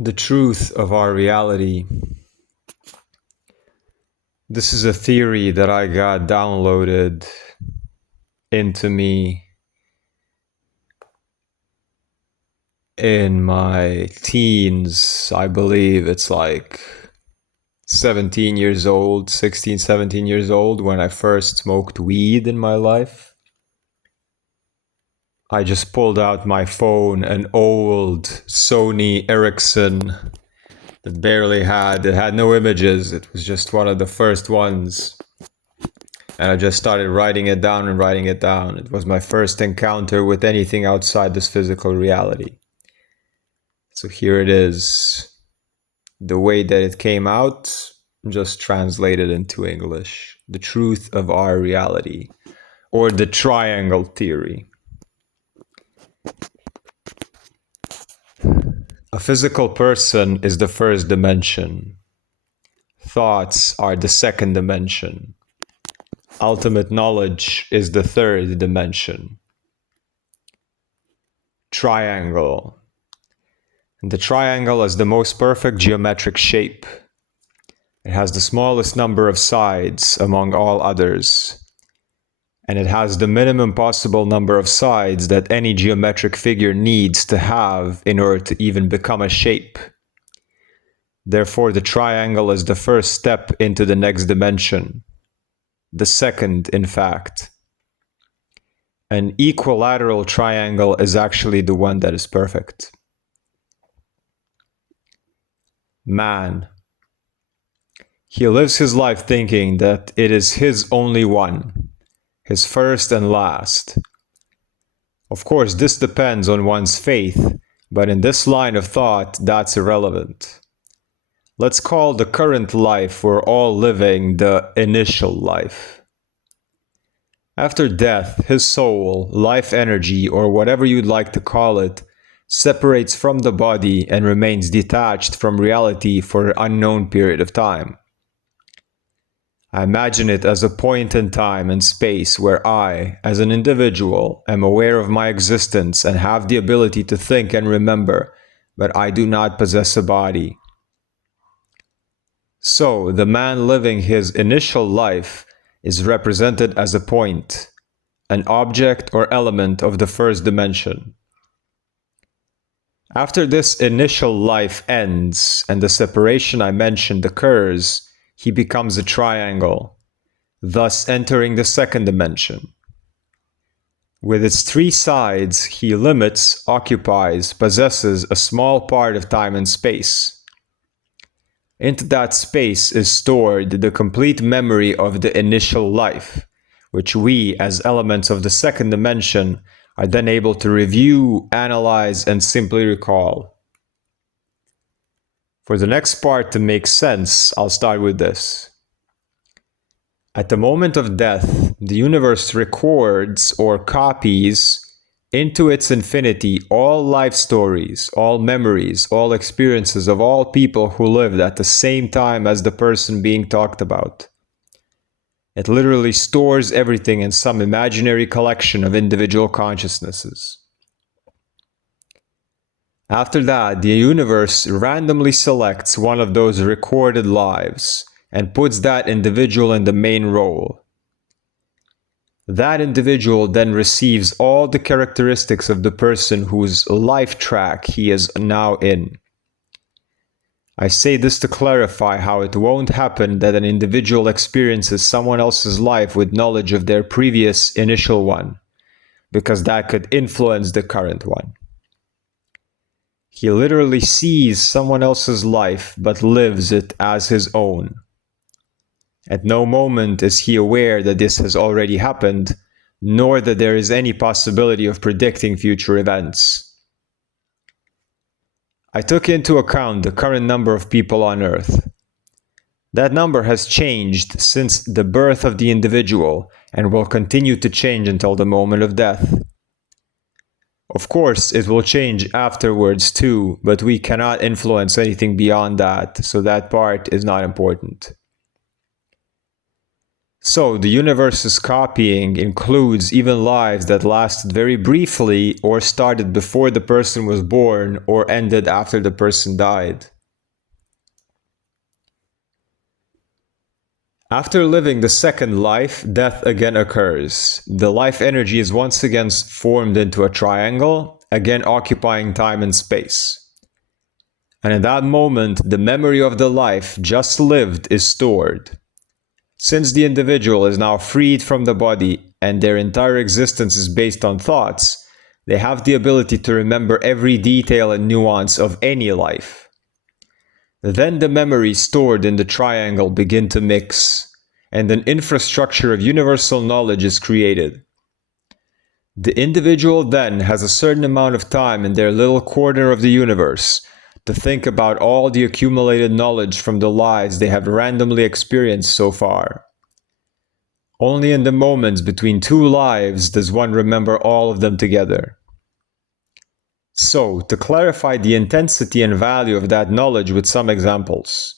The truth of our reality. This is a theory that I got downloaded into me in my teens. I believe it's like 17 years old, 16, 17 years old, when I first smoked weed in my life. I just pulled out my phone, an old Sony Ericsson that it had no images. It was just one of the first ones. And I just started writing it down and writing it down. It was my first encounter with anything outside this physical reality. So here it is. The way that it came out, just translated into English. The truth of our reality, or the triangle theory. A physical person is the first dimension. Thoughts are the second dimension. Ultimate knowledge is the third dimension. Triangle. The triangle is the most perfect geometric shape. It has the smallest number of sides among all others. And it has the minimum possible number of sides that any geometric figure needs to have in order to even become a shape. Therefore, the triangle is the first step into the next dimension. The second, in fact. An equilateral triangle is actually the one that is perfect. Man. He lives his life thinking that it is his only one, his first and last. Of course, this depends on one's faith, but in this line of thought, that's irrelevant. Let's call the current life we're all living the initial life. After death, his soul, life energy, or whatever you'd like to call it, separates from the body and remains detached from reality for an unknown period of time. I imagine it as a point in time and space where I, as an individual, am aware of my existence and have the ability to think and remember, but I do not possess a body. So, the man living his initial life is represented as a point, an object or element of the first dimension. After this initial life ends and the separation I mentioned occurs, he becomes a triangle, thus entering the second dimension. With its three sides, he limits, occupies, possesses a small part of time and space. Into that space is stored the complete memory of the initial life, which we, as elements of the second dimension, are then able to review, analyze, and simply recall. For the next part to make sense, I'll start with this. At the moment of death, the universe records or copies into its infinity all life stories, all memories, all experiences of all people who lived at the same time as the person being talked about. It literally stores everything in some imaginary collection of individual consciousnesses. After that, the universe randomly selects one of those recorded lives and puts that individual in the main role. That individual then receives all the characteristics of the person whose life track he is now in. I say this to clarify how it won't happen that an individual experiences someone else's life with knowledge of their previous initial one, because that could influence the current one. He literally sees someone else's life but lives it as his own. At no moment is he aware that this has already happened, nor that there is any possibility of predicting future events. I took into account the current number of people on Earth. That number has changed since the birth of the individual and will continue to change until the moment of death. Of course, it will change afterwards too, but we cannot influence anything beyond that, so that part is not important. So, the universe's copying includes even lives that lasted very briefly or started before the person was born or ended after the person died. After living the second life, death again occurs. The life energy is once again formed into a triangle, again occupying time and space. And in that moment, the memory of the life just lived is stored. Since the individual is now freed from the body and their entire existence is based on thoughts, they have the ability to remember every detail and nuance of any life. Then the memories stored in the triangle begin to mix, and an infrastructure of universal knowledge is created. The individual then has a certain amount of time in their little corner of the universe to think about all the accumulated knowledge from the lives they have randomly experienced so far. Only in the moments between two lives does one remember all of them together. So, to clarify the intensity and value of that knowledge with some examples.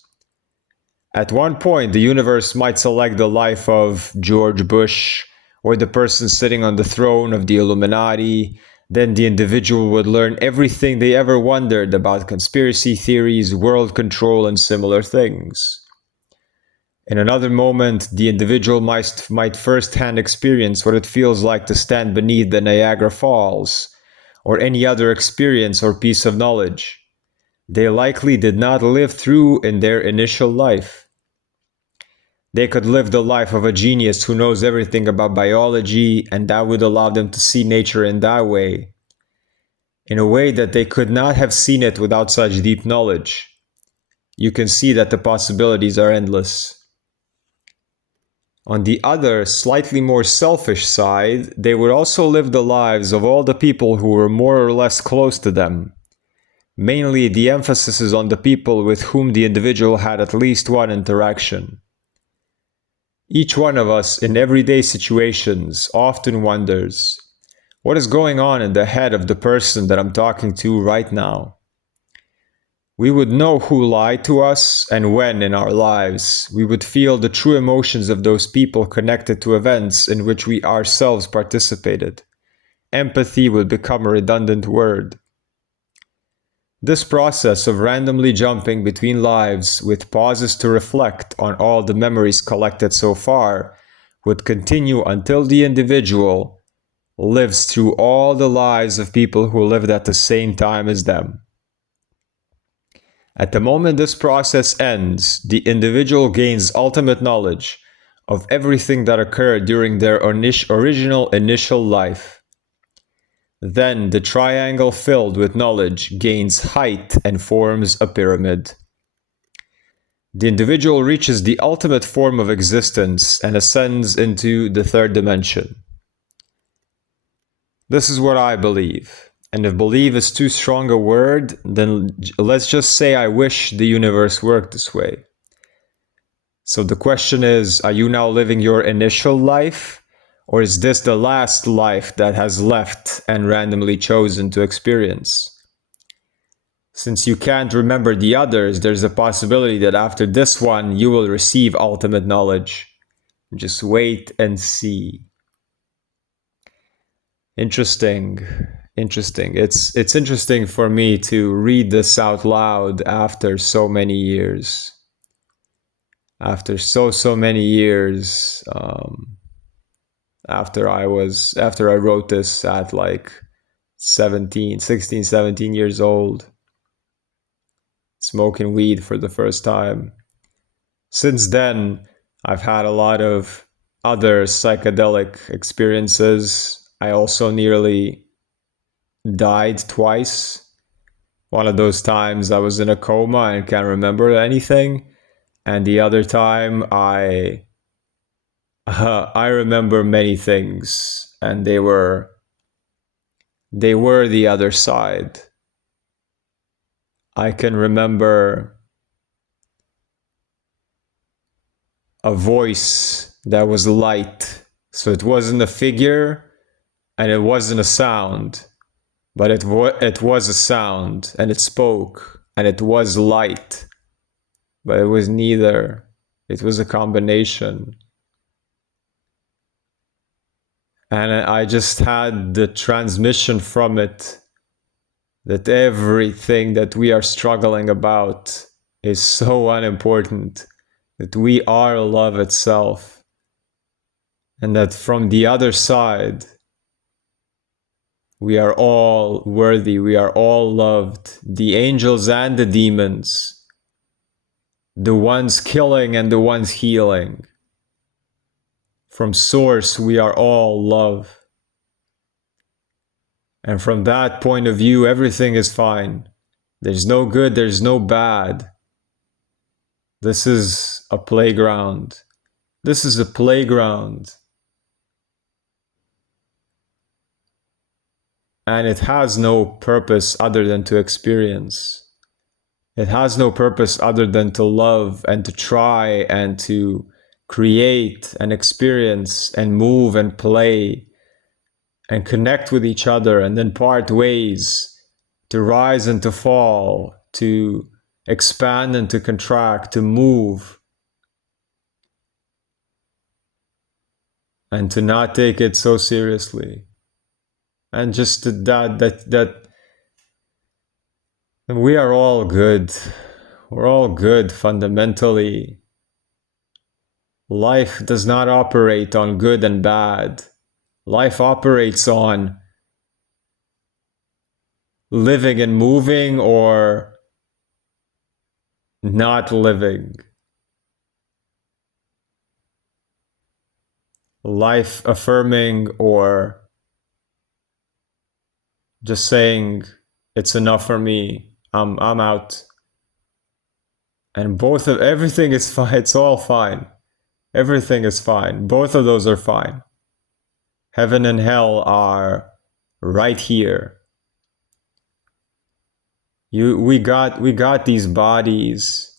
At one point, the universe might select the life of George Bush or the person sitting on the throne of the Illuminati. Then the individual would learn everything they ever wondered about conspiracy theories, world control, and similar things. In another moment, the individual might firsthand experience what it feels like to stand beneath the Niagara Falls, or any other experience or piece of knowledge they likely did not live through in their initial life. They could live the life of a genius who knows everything about biology, and that would allow them to see nature in that way, in a way that they could not have seen it without such deep knowledge. You can see that the possibilities are endless. On the other, slightly more selfish side, they would also live the lives of all the people who were more or less close to them. Mainly, the emphasis is on the people with whom the individual had at least one interaction. Each one of us in everyday situations often wonders, what is going on in the head of the person that I'm talking to right now? We would know who lied to us and when in our lives. We would feel the true emotions of those people connected to events in which we ourselves participated. Empathy would become a redundant word. This process of randomly jumping between lives with pauses to reflect on all the memories collected so far would continue until the individual lives through all the lives of people who lived at the same time as them. At the moment this process ends, the individual gains ultimate knowledge of everything that occurred during their original initial life. Then the triangle filled with knowledge gains height and forms a pyramid. The individual reaches the ultimate form of existence and ascends into the third dimension. This is what I believe. And if believe is too strong a word, then let's just say I wish the universe worked this way. So the question is, are you now living your initial life? Or is this the last life that has left and randomly chosen to experience? Since you can't remember the others, there's a possibility that after this one, you will receive ultimate knowledge. Just wait and see. Interesting. It's interesting for me to read this out loud after so many years. After so many years, after I wrote this at like 16, 17 years old, smoking weed for the first time. Since then, I've had a lot of other psychedelic experiences. I also nearly died twice. One of those times I was in a coma and can't remember anything, and the other time I remember many things, and they were the other side. I can remember a voice that was light, so it wasn't a figure and it wasn't a sound. But it was a sound, and it spoke, and it was light. But it was neither. It was a combination. And I just had the transmission from it that everything that we are struggling about is so unimportant, that we are love itself, and that from the other side, we are all worthy, we are all loved, the angels and the demons, the ones killing and the ones healing. From source, we are all love. And from that point of view, everything is fine. There's no good, there's no bad. This is a playground. This is a playground. And it has no purpose other than to experience. It has no purpose other than to love and to try and to create and experience and move and play and connect with each other and then part ways, to rise and to fall, to expand and to contract, to move, and to not take it so seriously. And just that we are all good. We're all good fundamentally. Life does not operate on good and bad. Life operates on living and moving or not living. Life affirming or just saying it's enough for me, I'm out. And both of everything is fine. It's all fine. Everything is fine. Both of those are fine. Heaven and hell are right here. We got these bodies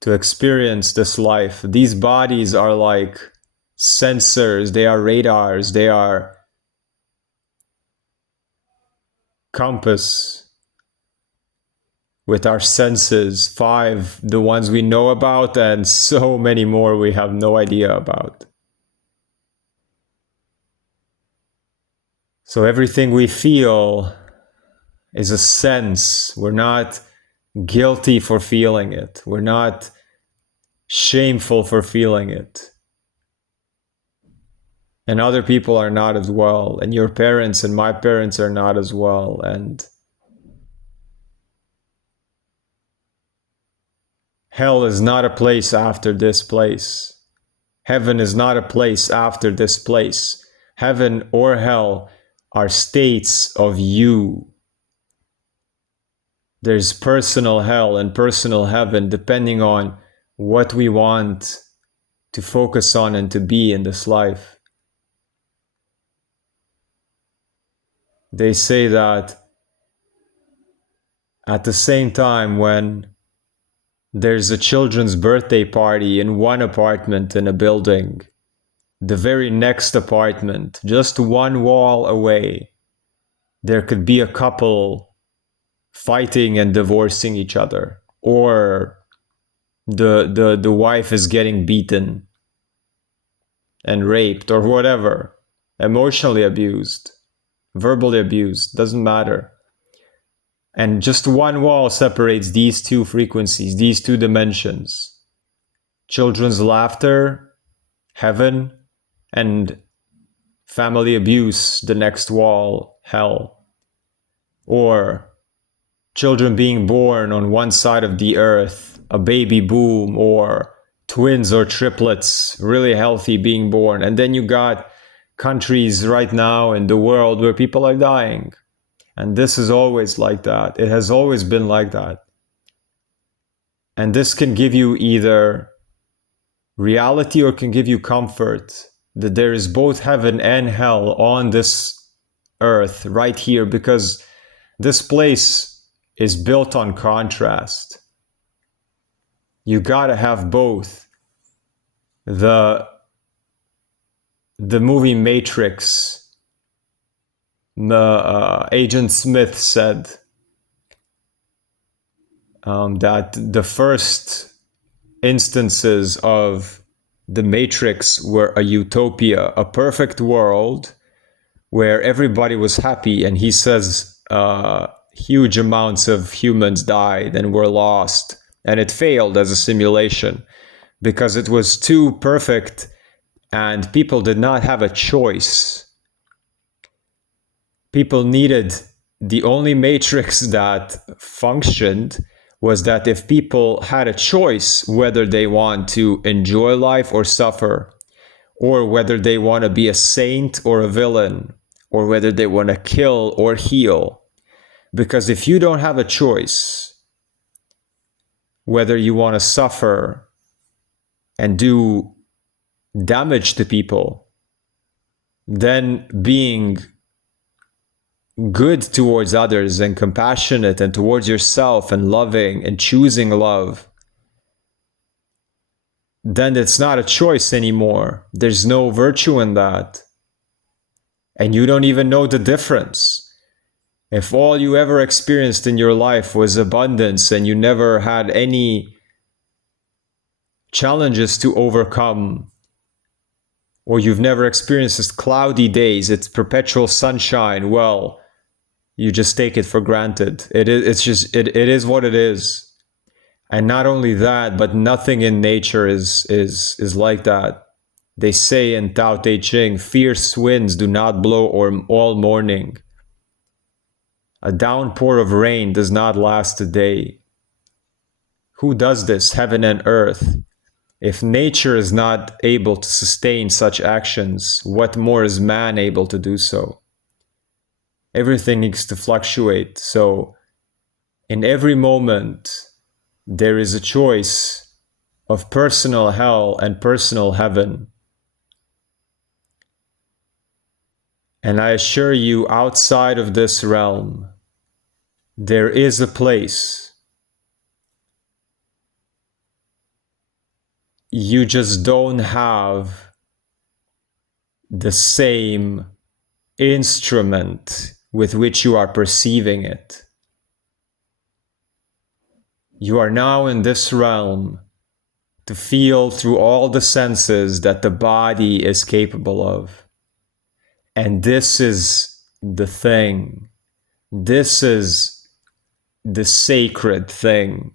to experience this life. These bodies are like sensors, they are radars, they are compass with our senses, 5, the ones we know about, and so many more we have no idea about. So everything we feel is a sense. We're not guilty for feeling it. We're not shameful for feeling it. And other people are not as well. And your parents and my parents are not as well. And hell is not a place after this place. Heaven is not a place after this place. Heaven or hell are states of you. There's personal hell and personal heaven depending on what we want to focus on and to be in this life. They say that at the same time when there's a children's birthday party in one apartment in a building, the very next apartment, just one wall away, there could be a couple fighting and divorcing each other, or the wife is getting beaten and raped or whatever, emotionally abused, verbally abused, doesn't matter. And just one wall separates these two frequencies, these two dimensions. Children's laughter, heaven, and family abuse, the next wall, hell. Or children being born on one side of the earth, a baby boom, or twins or triplets, really healthy being born. And then you got countries right now in the world where people are dying. And this is always like that. It has always been like that. And this can give you either reality or can give you comfort that there is both heaven and hell on this earth right here, because this place is built on contrast. You gotta have both. The movie Matrix, Agent Smith said that the first instances of the Matrix were a utopia, a perfect world where everybody was happy, and he says huge amounts of humans died and were lost, and it failed as a simulation because it was too perfect and people did not have a choice. People needed, the only matrix that functioned was that if people had a choice whether they want to enjoy life or suffer, or whether they want to be a saint or a villain, or whether they want to kill or heal. Because if you don't have a choice whether you want to suffer and do damage to people, then being good towards others and compassionate and towards yourself and loving and choosing love, then it's not a choice anymore. There's no virtue in that. And you don't even know the difference. If all you ever experienced in your life was abundance and you never had any challenges to overcome, or you've never experienced this cloudy days, it's perpetual sunshine, well, you just take it for granted. It is what it is. And not only that, but nothing in nature is like that. They say in Tao Te Ching, fierce winds do not blow all morning. A downpour of rain does not last a day. Who does this? Heaven and earth. If nature is not able to sustain such actions, what more is man able to do so? Everything needs to fluctuate. So in every moment, there is a choice of personal hell and personal heaven. And I assure you, outside of this realm, there is a place. You just don't have the same instrument with which you are perceiving it. You are now in this realm to feel through all the senses that the body is capable of. And this is the thing. This is the sacred thing.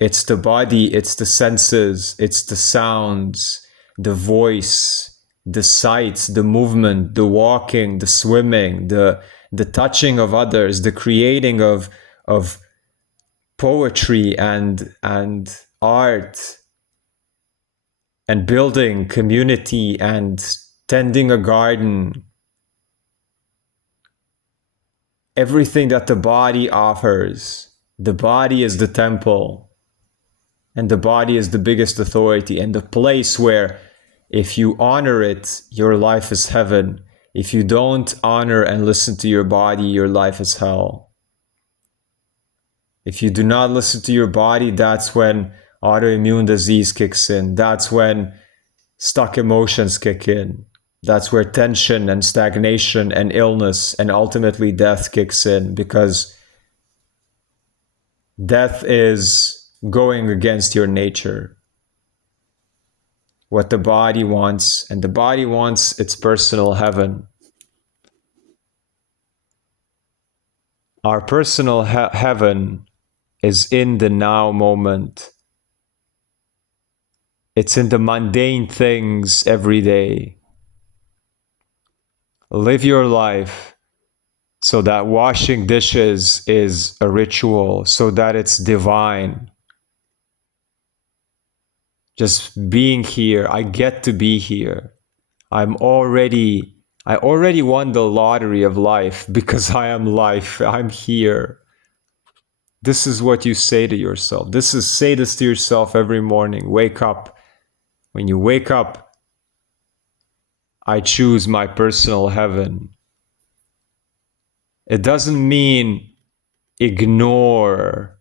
It's the body, it's the senses, it's the sounds, the voice, the sights, the movement, the walking, the swimming, the touching of others, the creating of poetry and art, and building community and tending a garden. Everything that the body offers. The body is the temple, and the body is the biggest authority and the place where, if you honor it, your life is heaven. If you don't honor and listen to your body, your life is hell. If you do not listen to your body, that's when autoimmune disease kicks in. That's when stuck emotions kick in. That's where tension and stagnation and illness and ultimately death kicks in, because death is going against your nature. What the body wants, and the body wants its personal heaven. Our personal heaven is in the now moment. It's in the mundane things every day. Live your life so that washing dishes is a ritual, so that it's divine. Just being here, I get to be here. I already won the lottery of life because I am life. I'm here. This is what you say to yourself. Say this to yourself every morning. Wake up. When you wake up, I choose my personal heaven. It doesn't mean ignore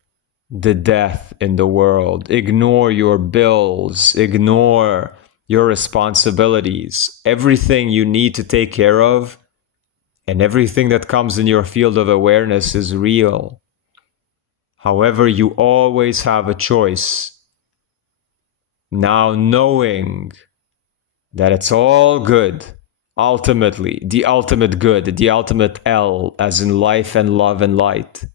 the death in the world, ignore your bills, ignore your responsibilities. Everything you need to take care of and everything that comes in your field of awareness is real. However, you always have a choice. Now knowing that it's all good, ultimately, the ultimate good, the ultimate L, as in life and love and light,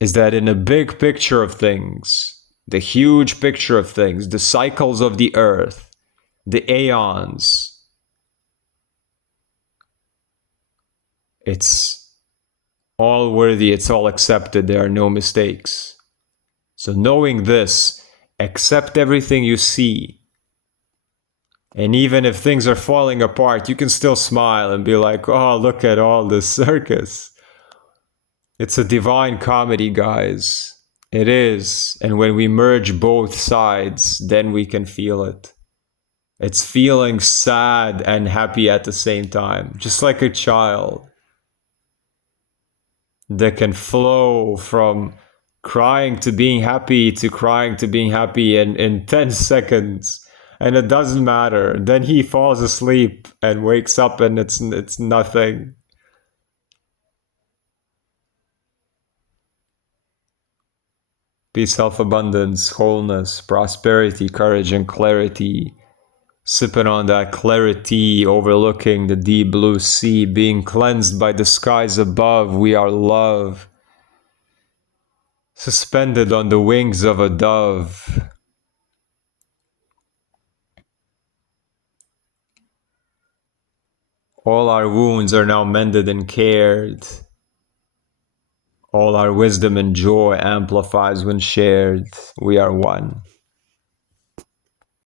is that in a big picture of things, the huge picture of things, the cycles of the earth, the aeons, it's all worthy, it's all accepted, there are no mistakes. So knowing this, accept everything you see. And even if things are falling apart, you can still smile and be like, oh, look at all this circus. It's a divine comedy, guys. It is. And when we merge both sides, then we can feel it. It's feeling sad and happy at the same time, just like a child that can flow from crying to being happy to crying to being happy in 10 seconds. And it doesn't matter. Then he falls asleep and wakes up and it's nothing. Peace, health, abundance, wholeness, prosperity, courage, and clarity. Sipping on that clarity, overlooking the deep blue sea, being cleansed by the skies above. We are love. Suspended on the wings of a dove. All our wounds are now mended and cared. All our wisdom and joy amplifies when shared. We are one.